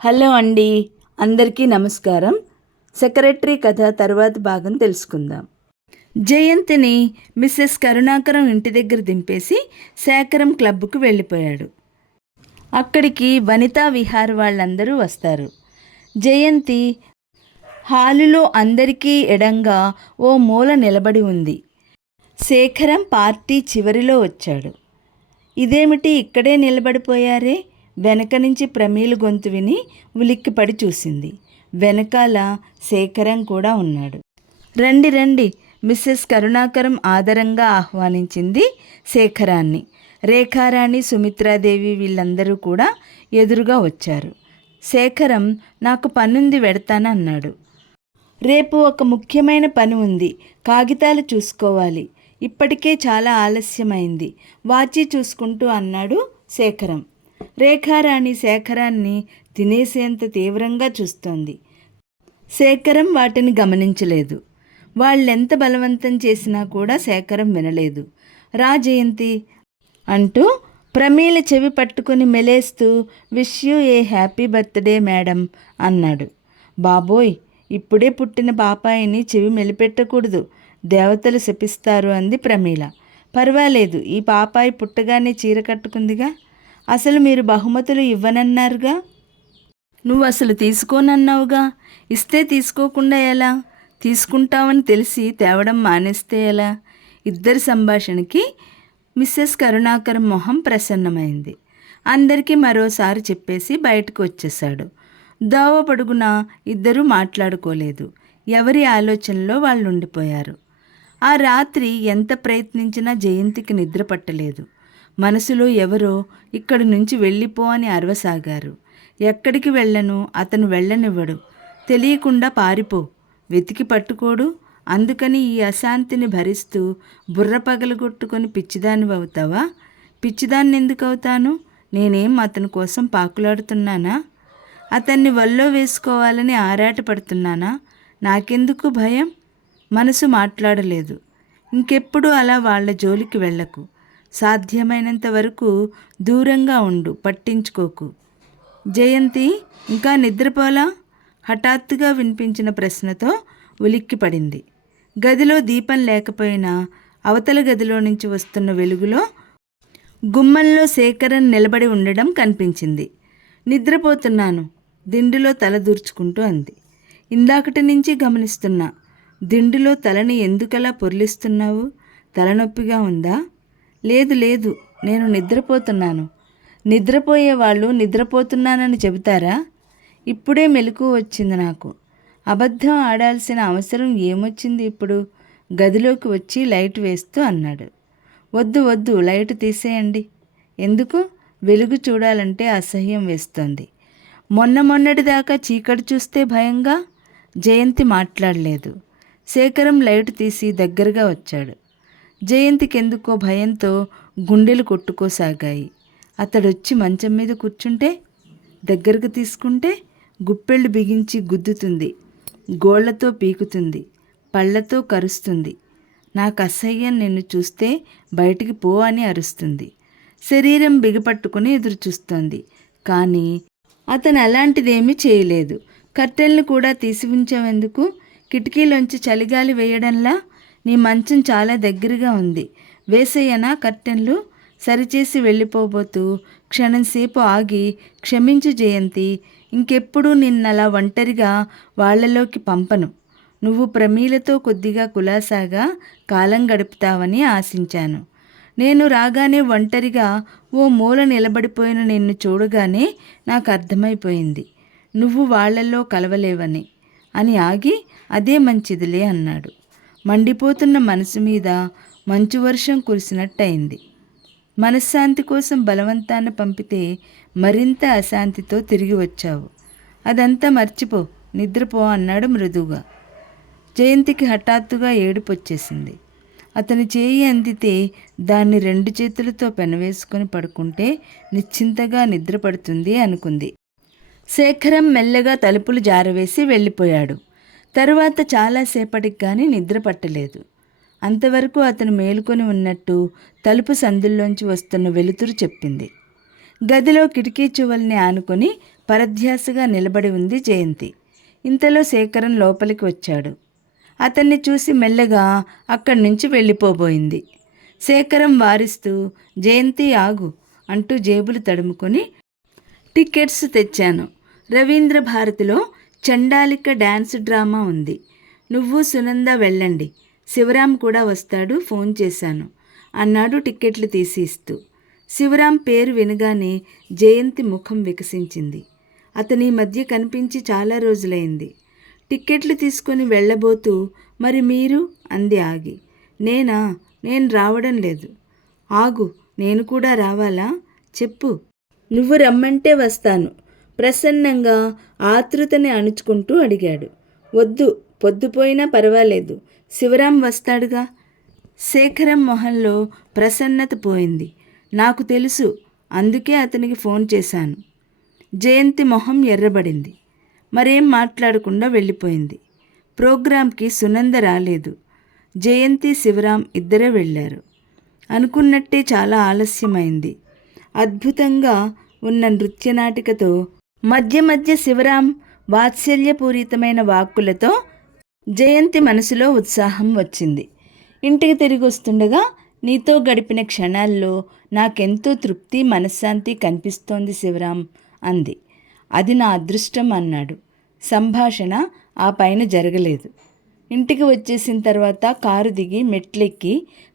Hello అండి, అందరికీ నమస్కారం. సెక్రటరీ కథ తర్వాత భాగం తెలుసుకుందాం. జయంతిని మిస్సెస్ కరుణాకరం ఇంటి దగ్గర దింపేసి శేఖరం క్లబ్కు వెళ్ళిపోయాడు. అక్కడికి వనితా విహార్ వాళ్ళందరూ వస్తారు. జయంతి హాలులో అందరికీ ఎడంగా ఓ మూల నిలబడి ఉంది. శేఖరం పార్టీ చివరిలో వచ్చాడు. ఇదేమిటి ఇక్కడే నిలబడిపోయారే? వెనక నుంచి ప్రమీల గొంతు విని ఉలిక్కిపడి చూసింది. వెనకాల శేఖరం కూడా ఉన్నాడు. రండి రండి, మిస్సెస్ కరుణాకరం ఆదరంగా ఆహ్వానించింది శేఖరాన్ని. రేఖారాణి, సుమిత్రాదేవి వీళ్ళందరూ కూడా ఎదురుగా వచ్చారు. శేఖరం నాకు పనుంది, వెడతానన్నాడు. రేపు ఒక ముఖ్యమైన పని ఉంది, కాగితాలు చూసుకోవాలి, ఇప్పటికే చాలా ఆలస్యమైంది, వాచి చూసుకుంటూ అన్నాడు శేఖరం. రేఖారాణి శేఖరాన్ని తినేసేంత తీవ్రంగా చూస్తోంది. శేఖరం వాటిని గమనించలేదు. వాళ్ళెంత బలవంతం చేసినా కూడా శేఖరం వినలేదు. రా జయంతి అంటూ ప్రమీల చెవి పట్టుకుని మెలేస్తూ wish you a happy birthday madam అన్నాడు. బాబోయ్, ఇప్పుడే పుట్టిన పాపాయిని చెవి మెలిపెట్టకూడదు, దేవతలు శపిస్తారు అంది ప్రమీల. పర్వాలేదు, ఈ పాపాయి పుట్టగానే చీర కట్టుకుందిగా. అసలు మీరు బహుమతులు ఇవ్వనన్నారుగా. నువ్వు అసలు తీసుకోనన్నావుగా. ఇస్తే తీసుకోకుండా ఎలా? తీసుకుంటావని తెలిసి తేవడం మానేస్తే ఎలా? ఇద్దరి సంభాషణకి మిస్సెస్ కరుణాకరం మొహం ప్రసన్నమైంది. అందరికీ మరోసారి చెప్పేసి బయటకు వచ్చేశాడు. దోవ పొడుగున ఇద్దరూ మాట్లాడుకోలేదు. ఎవరి ఆలోచనలో వాళ్ళు ఉండిపోయారు. ఆ రాత్రి ఎంత ప్రయత్నించినా జయంతికి నిద్ర పట్టలేదు. మనసులో ఎవరో ఇక్కడి నుంచి వెళ్ళిపో అని అరవసాగారు. ఎక్కడికి వెళ్ళను, అతను వెళ్ళనివ్వడు, తెలియకుండా పారిపో, వెతికి పట్టుకోడు. అందుకని ఈ అశాంతిని భరిస్తూ బుర్ర పగలగొట్టుకొని పిచ్చిదాన్ని అవుతావా? పిచ్చిదాన్ని ఎందుకు అవుతాను? నేనేం అతని కోసం పాకులాడుతున్నానా? అతన్ని వల్లో వేసుకోవాలని ఆరాటపడుతున్నానా? నాకెందుకు భయం? మనసు మాట్లాడలేదు. ఇంకెప్పుడు అలా వాళ్ళ జోలికి వెళ్ళకు. సాధ్యమైనంత వరకు దూరంగా ఉండు, పట్టించుకోకు. జయంతి ఇంకా నిద్రపోలా? హఠాత్తుగా వినిపించిన ప్రశ్నతో ఉలిక్కిపడింది. గదిలో దీపం లేకపోయినా అవతల గదిలో నుంచి వస్తున్న వెలుగులో గుమ్మంలో శేఖరన్ నిలబడి ఉండడం కనిపించింది. నిద్రపోతున్నాను, దిండులో తల దూర్చుకుంటూ అంది. ఇందాకటి నుంచి గమనిస్తున్నా. దిండులో తలని ఎందుకలా పొర్లిస్తున్నావు? తలనొప్పిగా ఉందా? లేదు లేదు, నేను నిద్రపోతున్నాను. నిద్రపోయేవాళ్ళు నిద్రపోతున్నానని చెబుతారా? ఇప్పుడే మెలకువ వచ్చింది నాకు. అబద్ధం ఆడాల్సిన అవసరం ఏమొచ్చింది ఇప్పుడు? గదిలోకి వచ్చి లైట్ వేస్తూ అన్నాడు. వద్దు వద్దు, లైట్ తీసేయండి. ఎందుకు? వెలుగు చూడాలంటే అసహ్యం వేస్తోంది. మొన్నటిదాకా చీకటి చూస్తే భయంగా. జయంతి మాట్లాడలేదు. శేఖరం లైట్ తీసి దగ్గరగా వచ్చాడు. జయంతికెందుకో భయంతో గుండెలు కొట్టుకోసాగాయి. అతడొచ్చి మంచం మీద కూర్చుంటే, దగ్గరకు తీసుకుంటే గుప్పెళ్ళు బిగించి గుద్దుతుంది, గోళ్లతో పీకుతుంది, పళ్లతో కరుస్తుంది. నాకు అసహ్యం, నిన్ను చూస్తే బయటికి పో అని అరుస్తుంది. శరీరం బిగపట్టుకుని ఎదురుచూస్తోంది. కానీ అతను అలాంటిదేమీ చేయలేదు. కర్టెన్లు కూడా తీసి ఉంచావెందుకు? కిటికీలోంచి చలిగాలి వేయడంలా. నీ మంచం చాలా దగ్గరగా ఉంది, వేసేయనా కర్టెన్లు? సరిచేసి వెళ్ళిపోబోతూ క్షణంసేపు ఆగి, క్షమించు జయంతి, ఇంకెప్పుడు నిన్నలా ఒంటరిగా వాళ్లలోకి పంపను. నువ్వు ప్రమీలతో కొద్దిగా కులాసాగా కాలం గడుపుతావని ఆశించాను. నేను రాగానే ఒంటరిగా ఓ మూల నిలబడిపోయిన నిన్ను చూడగానే నాకు అర్థమైపోయింది, నువ్వు వాళ్లలో కలవలేవని. అని ఆగి, అదే మంచిదిలే అన్నాడు. మండిపోతున్న మనసు మీద మంచు వర్షం కురిసినట్టయింది. మనశ్శాంతి కోసం బలవంతాన్ని పంపితే మరింత అశాంతితో తిరిగి వచ్చావు. అదంతా మర్చిపో, నిద్రపో అన్నాడు మృదువుగా. జయంతికి హఠాత్తుగా ఏడుపొచ్చేసింది. అతని చేయి అందితే దాన్ని 2 చేతులతో పెనవేసుకొని పడుకుంటే నిశ్చింతగా నిద్రపడుతుంది అనుకుంది. శేఖరం మెల్లగా తలుపులు జారవేసి వెళ్ళిపోయాడు. తరువాత చాలాసేపటికి కానీ నిద్ర పట్టలేదు. అంతవరకు అతను మేలుకొని ఉన్నట్టు తలుపు సందుల్లోంచి వస్తున్న వెలుతురు చెప్పింది. గదిలో కిటికీ చువల్ని ఆనుకొని పరధ్యాసగా నిలబడి ఉంది జయంతి. ఇంతలో శేఖరం లోపలికి వచ్చాడు. అతన్ని చూసి మెల్లగా అక్కడి నుంచి వెళ్ళిపోబోయింది. శేఖరం వారిస్తూ, జయంతి ఆగు అంటూ జేబులు తడుముకొని, టికెట్స్ తెచ్చాను. రవీంద్ర భారతిలో చండాలిక డ్యాన్స్ డ్రామా ఉంది. నువ్వు సునంద వెళ్ళండి. శివరాం కూడా వస్తాడు, ఫోన్ చేశాను అన్నాడు టిక్కెట్లు తీసి ఇస్తూ. శివరాం పేరు వినగానే జయంతి ముఖం వికసించింది. అతని మధ్య కనిపించి చాలా రోజులైంది. టిక్కెట్లు తీసుకొని వెళ్ళబోతూ, మరి మీరు అంది ఆగి. నేను రావడం లేదు. ఆగు, నేను కూడా రావాలా? చెప్పు. నువ్వు రమ్మంటే వస్తాను ప్రసన్నంగా ఆతృతని అణుచుకుంటూ అడిగాడు. వద్దు, పొద్దుపోయినా పర్వాలేదు, శివరాం వస్తాడుగా. శేఖరం మొహంలో ప్రసన్నత పోయింది. నాకు తెలుసు, అందుకే అతనికి ఫోన్ చేశాను. జయంతి మొహం ఎర్రబడింది. మరేం మాట్లాడకుండా వెళ్ళిపోయింది. ప్రోగ్రాంకి సునంద రాలేదు. జయంతి శివరాం ఇద్దరే వెళ్ళారు. అనుకున్నట్టే చాలా ఆలస్యమైంది. అద్భుతంగా ఉన్న నృత్యనాటికతో మధ్య మధ్య శివరాం వాత్సల్యపూరితమైన వాక్కులతో జయంతి మనసులో ఉత్సాహం వచ్చింది. ఇంటికి తిరిగి వస్తుండగా, నీతో గడిపిన క్షణాల్లో నాకెంతో తృప్తి, మనశ్శాంతి కనిపిస్తోంది శివరాం అంది. అది నా అదృష్టం అన్నాడు. సంభాషణ ఆ పైన జరగలేదు. ఇంటికి వచ్చేసిన తర్వాత కారు దిగి మెట్లెక్కి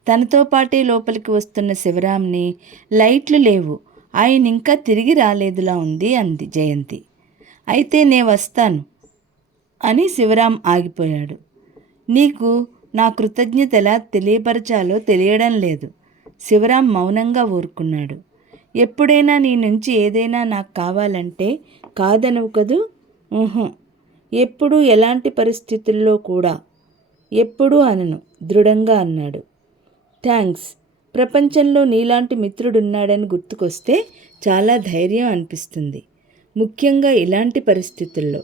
తనతో పాటే లోపలికి వస్తున్న శివరాంని, లైట్లు లేవు, ఆయన ఇంకా తిరిగి రాలేదులా ఉంది అంది జయంతి. అయితే నే వస్తాను అని శివరాం ఆగిపోయాడు. నీకు నా కృతజ్ఞత ఎలా తెలియపరచాలో తెలియడం లేదు. శివరాం మౌనంగా ఊరుకున్నాడు. ఎప్పుడైనా నీ నుంచి ఏదైనా నాకు కావాలంటే కాదనవు కదూ? ఎప్పుడూ, ఎలాంటి పరిస్థితుల్లో కూడా ఎప్పుడూ అనను దృఢంగా అన్నాడు. థ్యాంక్స్. ప్రపంచంలో నీలాంటి మిత్రుడున్నాడని గుర్తుకొస్తే చాలా ధైర్యం అనిపిస్తుంది, ముఖ్యంగా ఇలాంటి పరిస్థితుల్లో.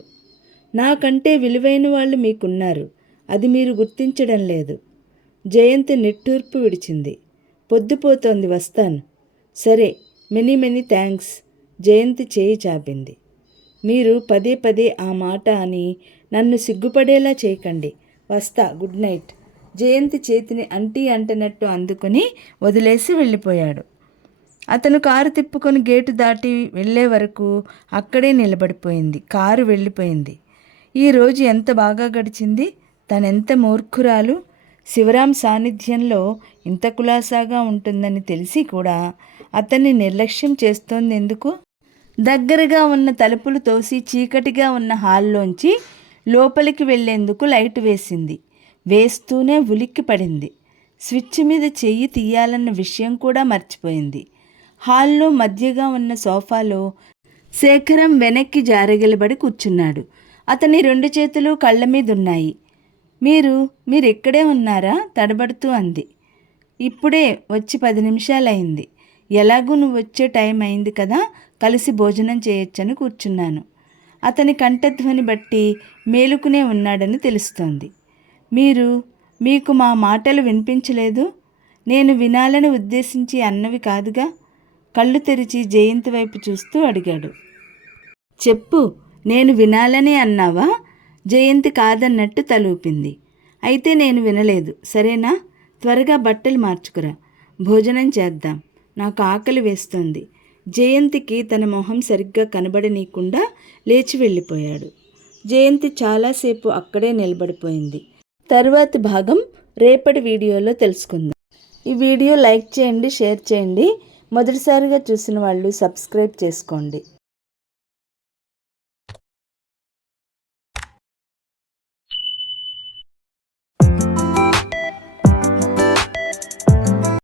నాకంటే విలువైన వాళ్ళు మీకున్నారు, అది మీరు గుర్తించడం లేదు. జయంతి నిట్టూర్పు విడిచింది. పొద్దుపోతోంది, వస్తాను. సరే, మెనీ థ్యాంక్స్. జయంతి చేయి చాపింది. మీరు పదే పదే ఆ మాట అని నన్ను సిగ్గుపడేలా చేయకండి. వస్తా, గుడ్ నైట్. జయంతి చేతిని అంటనట్టు అందుకుని వదిలేసి వెళ్ళిపోయాడు. అతను కారు తిప్పుకొని గేటు దాటి వెళ్ళే వరకు అక్కడే నిలబడిపోయింది. కారు వెళ్ళిపోయింది. ఈరోజు ఎంత బాగా గడిచింది. తనెంత మూర్ఖురాలు. శివరాం సాన్నిధ్యంలో ఇంత కులాసాగా ఉంటుందని తెలిసి కూడా అతన్ని నిర్లక్ష్యం చేస్తోంది ఎందుకు? దగ్గరగా ఉన్న తలుపులు తోసి చీకటిగా ఉన్న హాల్లోంచి లోపలికి వెళ్లేందుకు లైట్ వేసింది. వేస్తూనే ఉలిక్కి పడింది. స్విచ్ మీద చెయ్యి తీయాలన్న విషయం కూడా మర్చిపోయింది. హాల్లో మధ్యగా ఉన్న సోఫాలో శేఖరం వెనక్కి జారగిలబడి కూర్చున్నాడు. అతని 2 చేతులు కళ్ళ మీదున్నాయి. మీరు ఇక్కడే ఉన్నారా? తడబడుతూ అంది. ఇప్పుడే వచ్చి 10 నిమిషాలైంది. ఎలాగూ నువ్వు వచ్చే టైం అయింది కదా, కలిసి భోజనం చేయొచ్చని కూర్చున్నాను. అతని కంఠధ్వని బట్టి మేలుకునే ఉన్నాడని తెలుస్తోంది. మీకు మా మాటలు వినిపించలేదు? నేను వినాలని ఉద్దేశించి అన్నవి కాదుగా? కళ్ళు తెరిచి జయంతి వైపు చూస్తూ అడిగాడు. చెప్పు, నేను వినాలని అన్నావా? జయంతి కాదన్నట్టు తలూపింది. అయితే నేను వినలేదు, సరేనా? త్వరగా బట్టలు మార్చుకురా, భోజనం చేద్దాం, నాకు ఆకలి వేస్తోంది. జయంతికి తన మొహం సరిగ్గా కనబడనీయకుండా లేచి వెళ్ళిపోయాడు. జయంతి చాలాసేపు అక్కడే నిలబడిపోయింది. తరువాతి భాగం రేపటి వీడియోలో తెలుసుకుందాం. ఈ వీడియో లైక్ చేయండి, షేర్ చేయండి. మొదటిసారిగా చూసిన వాళ్ళు సబ్స్క్రైబ్ చేసుకోండి.